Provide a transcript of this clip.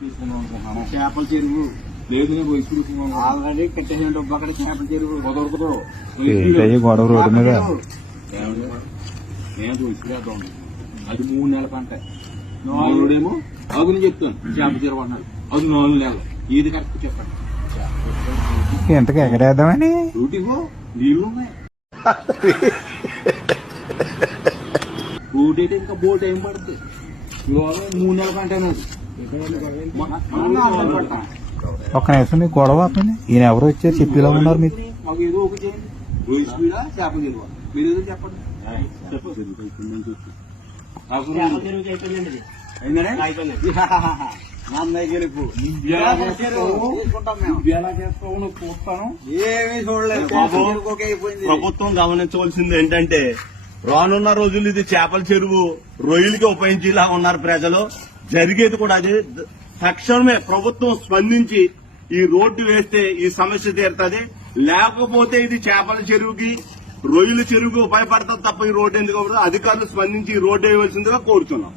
చేపల చెరువు లేదు నేను వయసు తీసుకున్నాను ఆల్రెడీ కట్టేసిన డబ్బు అక్కడ చేపల చెరువు కుదరకుదో గొడవ రోడ్డు మీద నేను వయసులేద్దాం అది 3 నెలల పంట 4 రోజుడేమో అదును చెప్తాను చేపల చెరువు అన్నాడు అది 4 నెలలు ఇది కరెక్ట్ చెప్పండి ఎంతకు ఎగరేద్దామని రూటిగో నీళ్లు ఉన్నాయి రూట్ అయితే ఇంకా బోట్ ఏం పడుతుంది 3 నెలల పంట ఒక్క నిమిషం మీకు గొడవ ఆపండి. ఈయన ఎవరు వచ్చారు చెప్పేలా ఉన్నారు మీకు. మాకు ఏదో ఒకటి చేయండి రోజు స్పీడా చేపల చెరువు మీరు ఏదో చెప్పండి గెలుపు ఎలా చేస్తావు నువ్వు చూస్తాను ఏమీ చూడలేదు ప్రభుత్వం గమనించవలసింది ఏంటంటే రానున్న రోజులు ఇది చేపల చెరువు రొయ్యలకి ఉపయోగించేలా ఉన్నారు ప్రజలు. జరిగేది కూడా అది. తక్షణమే ప్రభుత్వం స్పందించి ఈ రోడ్డు వేస్తే ఈ సమస్య తీరుతుంది. లేకపోతే ఇది చేపల చెరువుకి రొయ్యల చెరువుకి ఉపయోగపడతాం తప్ప ఈ రోడ్డు ఎందుకు అధికారులు స్పందించి ఈ రోడ్డు వేయవలసిందిగా కోరుతున్నాం.